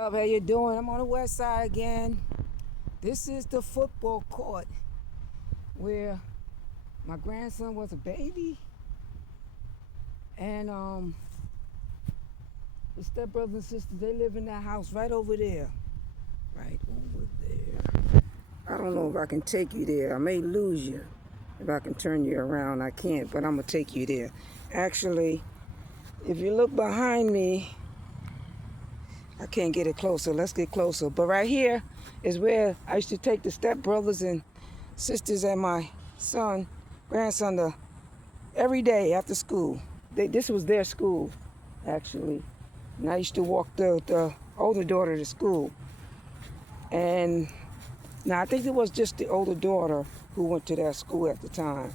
How you doing? I'm on the west side again. This is the football court where my grandson was a baby, and his stepbrothers and sisters, they live in that house right over there. Right over there. I don't know if I can take you there. I may lose you if I can turn you around. I can't, but I'm gonna take you there. Actually, if you look behind me, I can't get it closer. Let's get closer. But right here is where I used to take the stepbrothers and sisters and my grandson, every day after school. This was their school, actually. And I used to walk the older daughter to school. And now I think it was just the older daughter who went to that school at the time.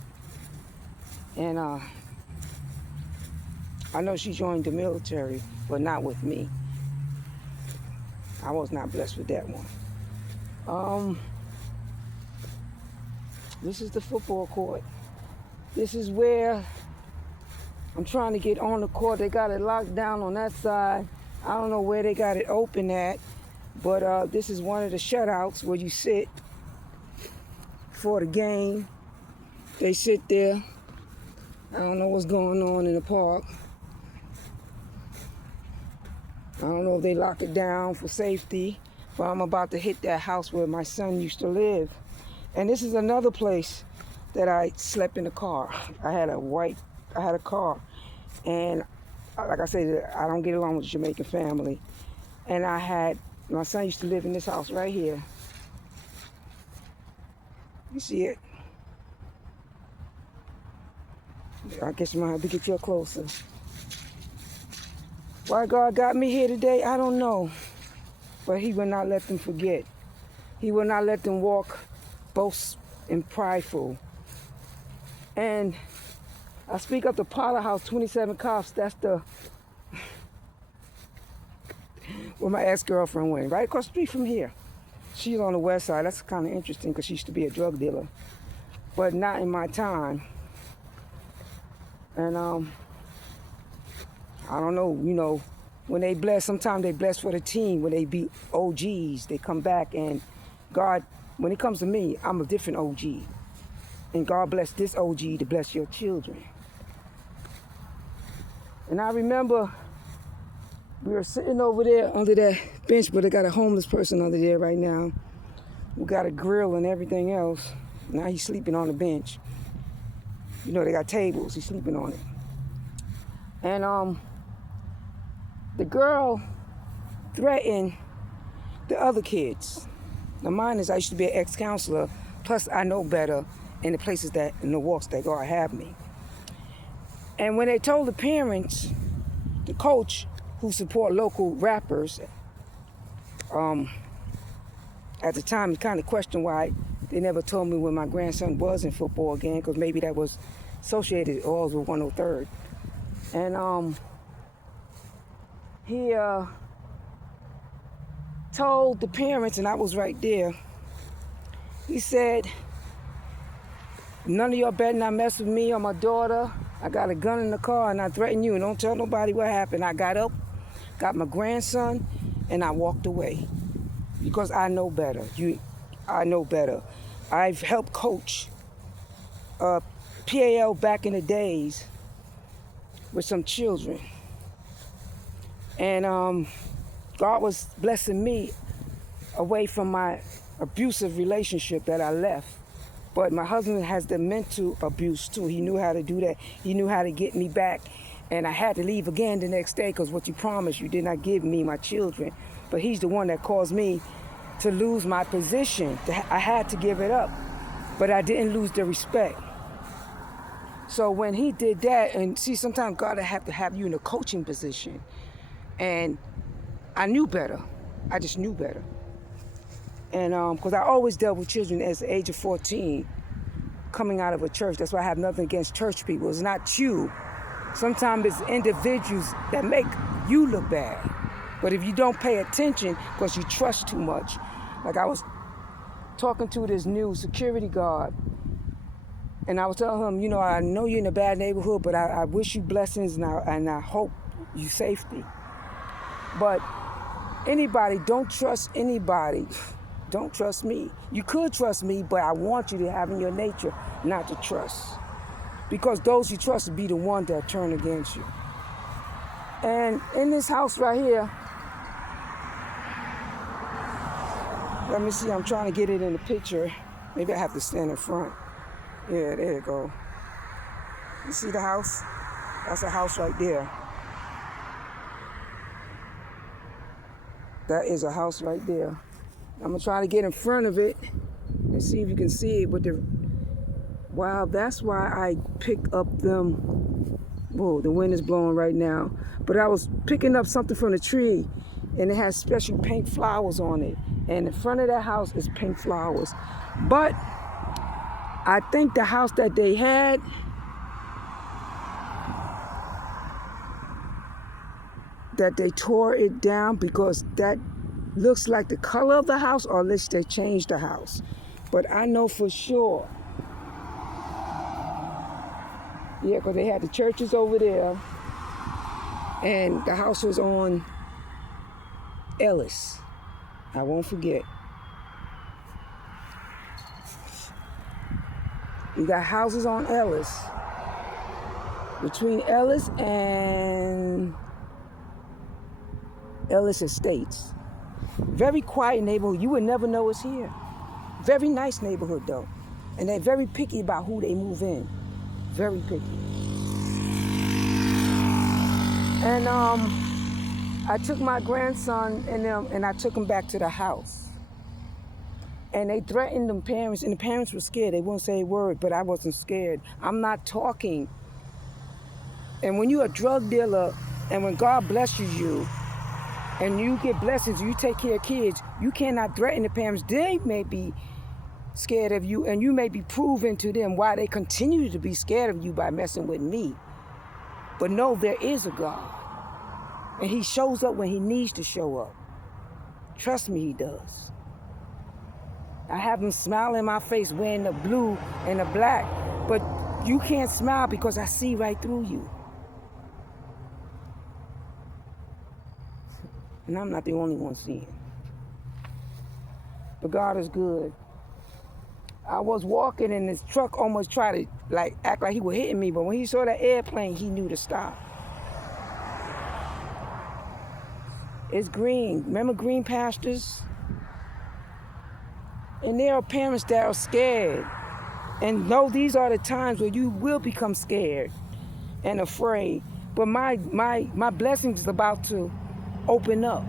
And I know she joined the military, but not with me. I was not blessed with that one. This is the football court. This is where I'm trying to get on the court. They got it locked down on that side. I don't know where they got it open at, but this is one of the shutouts where you sit for the game. They sit there. I don't know what's going on in the park. I don't know if they lock it down for safety, but I'm about to hit that house where my son used to live. And this is another place that I slept in a car. I had a car. And like I said, I don't get along with the Jamaican family. And my son used to live in this house right here. You see it? I guess you might have to get you closer. Why God got me here today, I don't know. But he will not let them forget. He will not let them walk boast and prideful. And I speak of the Potter House, 27 cops. That's where my ex-girlfriend went, right across the street from here. She's on the west side. That's kind of interesting because she used to be a drug dealer, but not in my time. And I don't know, when they bless, sometimes they bless for the team. When they be OGs, they come back, and God, when it comes to me, I'm a different OG. And God bless this OG to bless your children. And I remember we were sitting over there under that bench, but they got a homeless person under there right now. We got a grill and everything else. Now he's sleeping on the bench. They got tables. He's sleeping on it. And the girl threatened the other kids. Now mine is I used to be an ex-counselor, plus I know better in the walks that God have me. And when they told the parents, the coach who support local rappers, at the time he kind of questioned why they never told me when my grandson was in football again, because maybe that was associated all with 103rd. And he told the parents, and I was right there, he said, none of y'all better not mess with me or my daughter. I got a gun in the car and I threaten you. And don't tell nobody what happened. I got up, got my grandson, and I walked away. Because I know better. I know better. I've helped coach PAL back in the days with some children. And God was blessing me away from my abusive relationship that I left. But my husband has the mental abuse too. He knew how to do that. He knew how to get me back. And I had to leave again the next day because what you promised, you did not give me my children. But he's the one that caused me to lose my position. I had to give it up, but I didn't lose the respect. So when he did that, and see, sometimes God will have to have you in a coaching position. And I knew better. I just knew better. And because I always dealt with children at the age of 14, coming out of a church. That's why I have nothing against church people. It's not you. Sometimes it's individuals that make you look bad. But if you don't pay attention because you trust too much, like I was talking to this new security guard, and I was telling him, I know you're in a bad neighborhood, but I wish you blessings and I hope you safety. But Anybody, don't trust anybody. Don't trust me. You could trust me, but I want you to have in your nature not to trust. Because those you trust will be the one that turn against you. And in this house right here, let me see, I'm trying to get it in the picture. Maybe I have to stand in front. Yeah, there you go. You see the house? That's a house right there. That is a house right there. I'm gonna try to get in front of it and see if you can see it with the, wow, that's why I pick up them. Whoa, the wind is blowing right now. But I was picking up something from the tree and it has special pink flowers on it. And in front of that house is pink flowers. But I think the house that they had, that they tore it down because that looks like the color of the house, or unless they changed the house. But I know for sure. Yeah, because they had the churches over there and the house was on Ellis. I won't forget. You got houses on Ellis. Between Ellis and Ellis Estates. Very quiet neighborhood. You would never know it's here. Very nice neighborhood though. And they're very picky about who they move in. Very picky. And I took my grandson and them and I took them back to the house. And they threatened them parents, and the parents were scared. They won't say a word, but I wasn't scared. I'm not talking. And when you're a drug dealer and when God blesses you and you get blessings, you take care of kids, you cannot threaten the parents. They may be scared of you and you may be proving to them why they continue to be scared of you by messing with me. But no, there is a God. And he shows up when he needs to show up. Trust me, he does. I have them smile in my face wearing the blue and the black, but you can't smile because I see right through you. And I'm not the only one seeing. But God is good. I was walking and this truck almost tried to act like he was hitting me, but when he saw that airplane, he knew to stop. It's green. Remember green pastures? And there are parents that are scared. And no, these are the times where you will become scared and afraid. But my blessing is about to open up.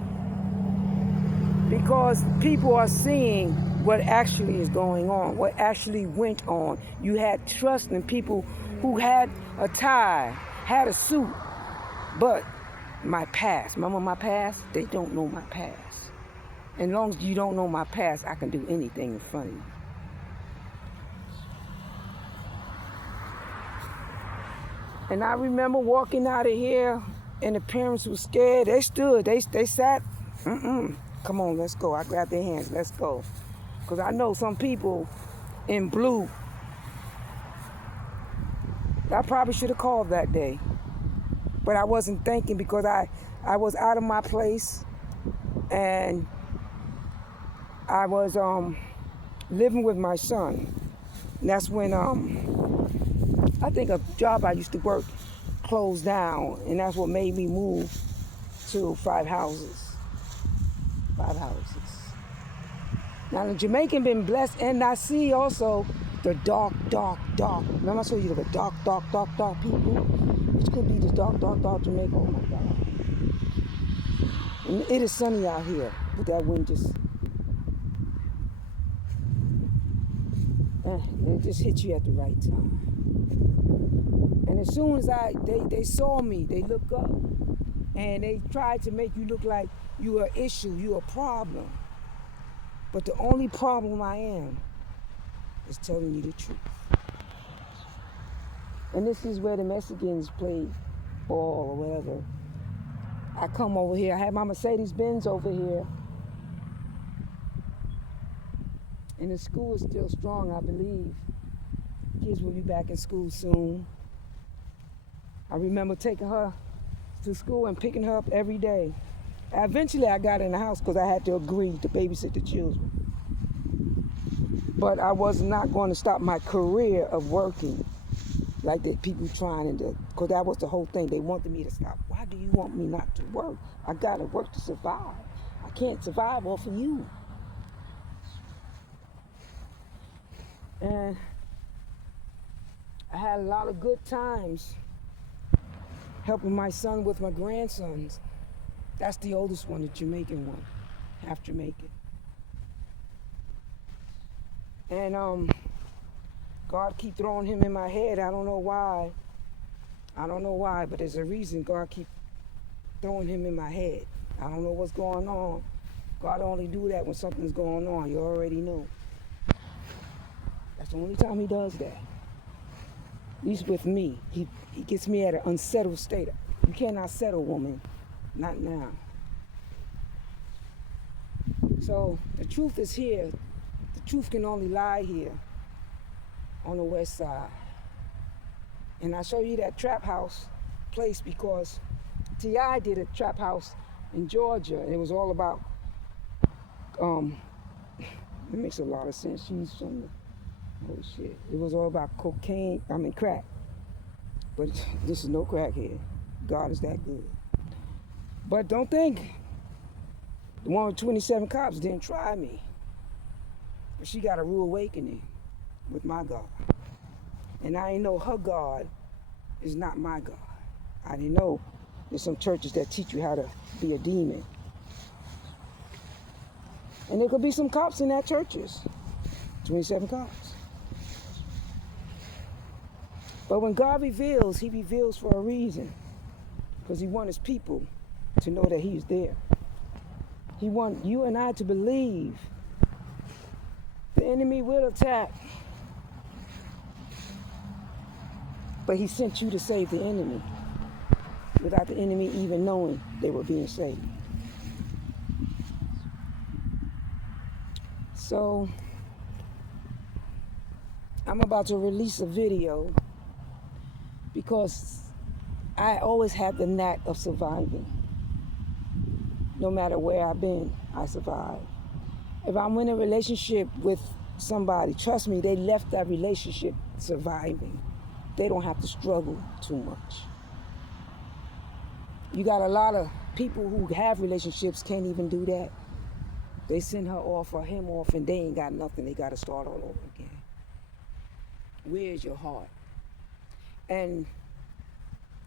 Because people are seeing what actually is going on, what actually went on. You had trust in people who had a tie, had a suit. But my past, remember my past? They don't know my past. And as long as you don't know my past, I can do anything in front of you. And I remember walking out of here, and the parents were scared. They stood, they sat. Come on, let's go. I grabbed their hands, let's go. Because I know some people in blue, I probably should have called that day. But I wasn't thinking because I was out of my place, and I was living with my son. And that's when I think a job I used to work closed down, and that's what made me move to 5 houses. 5 houses. Now the Jamaican been blessed, and I see also the dark. Remember I told you the dark people? Which could be the dark Jamaica. Oh my God. And it is sunny out here with that wind just. It just hit you at the right time. And as soon as they saw me, they looked up and they tried to make you look like you are an issue, you a problem. But the only problem I am is telling you the truth. And this is where the Mexicans play ball or whatever. I come over here, I had my Mercedes-Benz over here. And the school is still strong, I believe. Kids will be back in school soon. I remember taking her to school and picking her up every day. Eventually, I got in the house because I had to agree to babysit the children. But I was not going to stop my career of working like the people trying to, because that was the whole thing. They wanted me to stop. Why do you want me not to work? I got to work to survive. I can't survive off of you. And I had a lot of good times helping my son with my grandsons. That's the oldest one, the Jamaican one, half Jamaican. And God keep throwing him in my head. I don't know why. I don't know why, but there's a reason God keep throwing him in my head. I don't know what's going on. God only do that when something's going on. You already know. That's the only time he does that. He's with me. He gets me at an unsettled state. You cannot settle, woman. Not now. So the truth is here. The truth can only lie here on the west side. And I show you that trap house place because T.I. did a trap house in Georgia. It was all about, it makes a lot of sense. She's from the, oh shit. It was all about crack. But this is no crack here. God is that good. But don't think the one with 27 cops didn't try me. But she got a rude awakening with my God. And I didn't know her God is not my God. I didn't know there's some churches that teach you how to be a demon. And there could be some cops in that churches. 27 cops. But when God reveals, he reveals for a reason. Because he wants his people to know that he's there. He wants you and I to believe the enemy will attack. But he sent you to save the enemy without the enemy even knowing they were being saved. So I'm about to release a video because I always had the knack of surviving. No matter where I've been, I survive. If I'm in a relationship with somebody, trust me, they left that relationship surviving. They don't have to struggle too much. You got a lot of people who have relationships can't even do that. They send her off or him off and they ain't got nothing. They got to start all over again. Where's your heart? And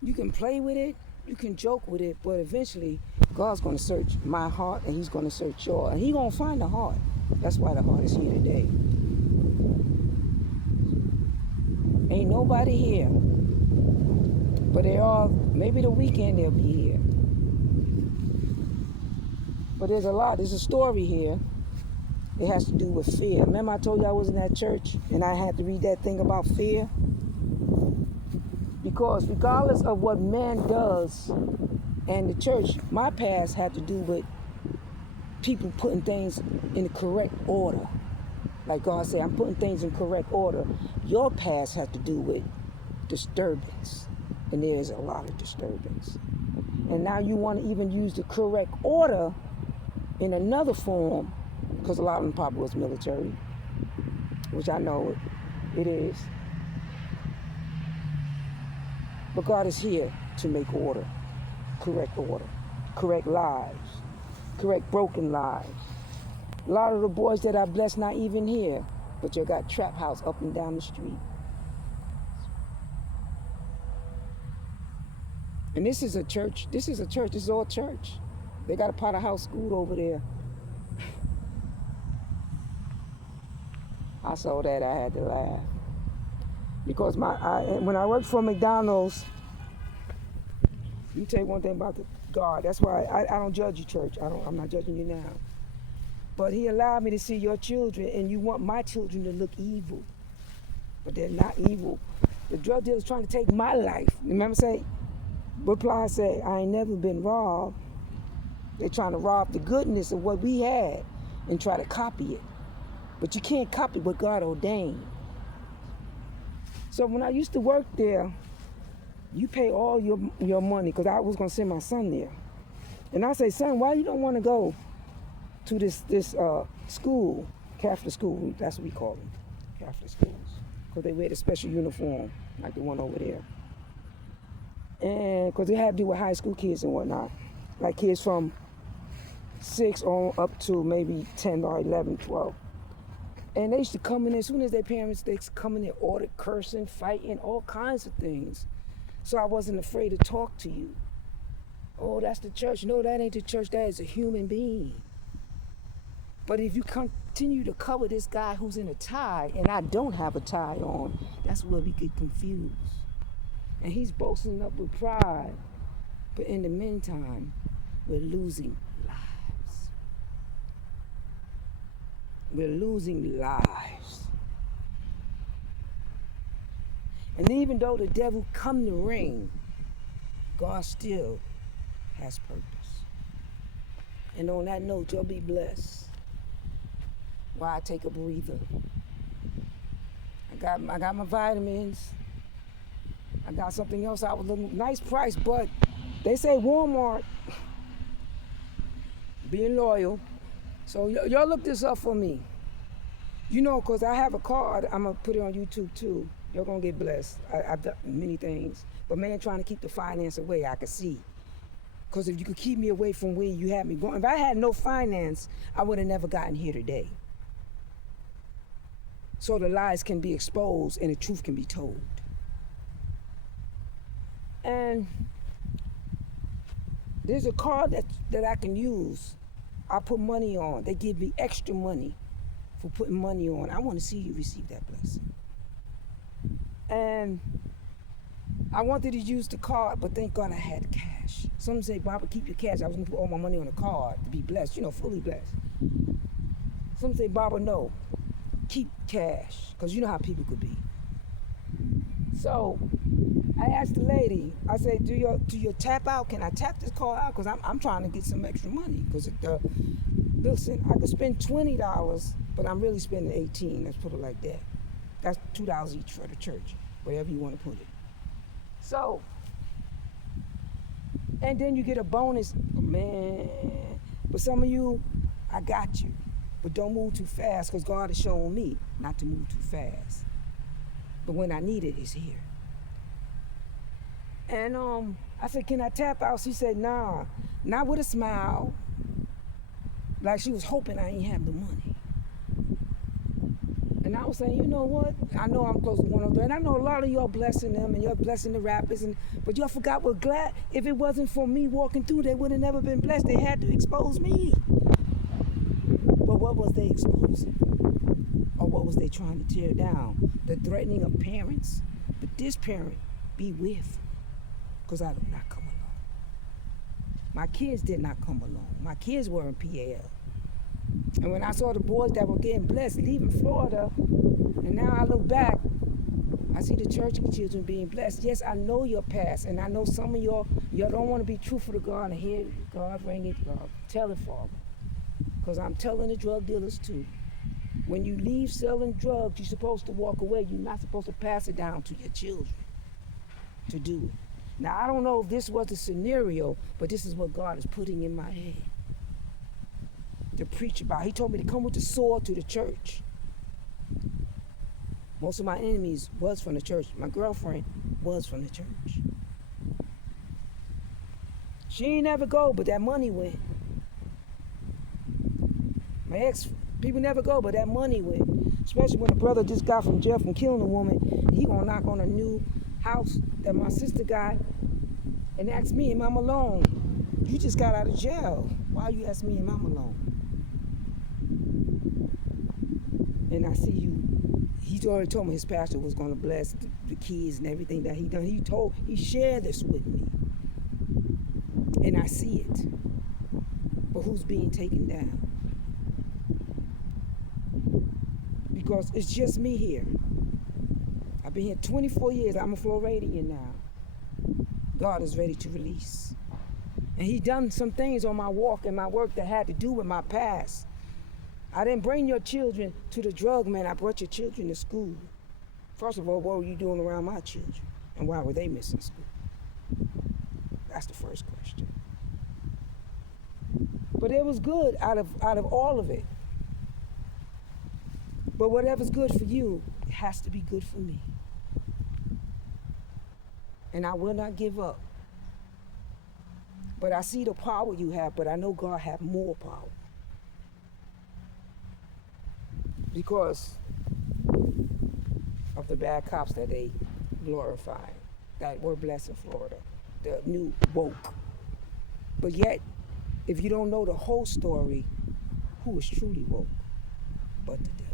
you can play with it, you can joke with it, but eventually God's going to search my heart and he's going to search yours. And he's going to find the heart. That's why the heart is here today. Ain't nobody here. But they all, maybe the weekend they'll be here. But there's a story here. It has to do with fear. Remember I told you I was in that church and I had to read that thing about fear? Because regardless of what man does and the church, my past had to do with people putting things in the correct order. Like God said, I'm putting things in correct order. Your past has to do with disturbance. And there's a lot of disturbance. And now you want to even use the correct order in another form, because a lot of them probably was military, which I know it is. But God is here to make order, correct lives, correct broken lives. A lot of the boys that I blessed not even here, but you got trap house up and down the street. And this is a church, this is all church. They got a Potter House school over there. I saw that, I had to laugh. Because when I worked for McDonald's, you tell you one thing about God, that's why I don't judge you, church. I'm not judging you now. But he allowed me to see your children, and you want my children to look evil. But they're not evil. The drug dealer's trying to take my life. Remember say, Reply said, I ain't never been robbed. They're trying to rob the goodness of what we had and try to copy it. But you can't copy what God ordained. So when I used to work there, you pay all your money, because I was going to send my son there. And I say, son, why you don't want to go to this school, Catholic school? That's what we call them, Catholic schools, because they wear the special uniform like the one over there. And because they have to do with high school kids and whatnot, like kids from 6 on up to maybe 10 or 11, 12. And they used to come in there, as soon as their parents, they come in there, ordered, cursing, fighting, all kinds of things. So I wasn't afraid to talk to you. Oh, that's the church. No, that ain't the church. That is a human being. But if you continue to cover this guy who's in a tie, and I don't have a tie on, that's where we get confused. And he's boasting up with pride. But in the meantime, we're losing lives. We're losing lives. And even though the devil come to ring, God still has purpose. And on that note, y'all be blessed while I take a breather. I got my vitamins. I got something else I was looking, nice price, but they say Walmart, being loyal. So y'all look this up for me. You know, because I have a card, I'm going to put it on YouTube too. You're going to get blessed. I've done many things. But man, trying to keep the finance away, I could see. Because if you could keep me away from where you had me going, if I had no finance, I would have never gotten here today. So the lies can be exposed and the truth can be told. And there's a card that I can use. I put money on. They give me extra money for putting money on. I want to see you receive that blessing. And I wanted to use the card, but thank God I had cash. Some say, Barbara, keep your cash. I was going to put all my money on the card to be blessed, fully blessed. Some say, Barbara, no, keep cash, because you know how people could be. So I asked the lady, I said, do your tap out? Can I tap this card out? Because I'm trying to get some extra money. Because listen, I could spend $20, but I'm really spending $18. Let's put it like that. That's $2 each for the church, wherever you want to put it. So, and then you get a bonus, man. But some of you, I got you. But don't move too fast, because God has shown me not to move too fast. But when I need it, it's here. And I said, can I tap out? She said, nah, not with a smile. Like she was hoping I ain't have the money. And I was saying, you know what? I know I'm close to 103, and I know a lot of y'all blessing them, and you're blessing the rappers, but y'all forgot what glad, if it wasn't for me walking through, they would have never been blessed. They had to expose me. But what was they exposing? Or what was they trying to tear down? The threatening of parents. But this parent, be with, because I did not come alone. My kids did not come alone. My kids were in PAL. And when I saw the boys that were getting blessed leaving Florida, and now I look back, I see the church children being blessed. Yes, I know your past, and I know some of y'all don't want to be truthful to God and hear God bring it, God. Tell it, Father. Because I'm telling the drug dealers too. When you leave selling drugs, you're supposed to walk away. You're not supposed to pass it down to your children to do it. Now, I don't know if this was the scenario, but this is what God is putting in my head to preach about. He told me to come with the sword to the church. Most of my enemies was from the church. My girlfriend was from the church. She ain't never go, but that money went. My ex, people never go, but that money went. Especially when a brother just got from jail from killing a woman. He gonna knock on a new house that my sister got and ask me, am I alone? You just got out of jail. Why you ask me, am I alone? And I see you. He's already told me his pastor was going to bless the kids and everything that he done. He shared this with me. And I see it. But who's being taken down? Because it's just me here. I've been here 24 years. I'm a Floridian now. God is ready to release. And he done some things on my walk and my work that had to do with my past. I didn't bring your children to the drug man. I brought your children to school. First of all, what were you doing around my children? And why were they missing school? That's the first question. But it was good out of all of it. But whatever's good for you, it has to be good for me. And I will not give up. But I see the power you have, but I know God have more power. Because of the bad cops that they glorified, that were blessed in Florida, the new woke. But yet, if you don't know the whole story, who is truly woke but the devil?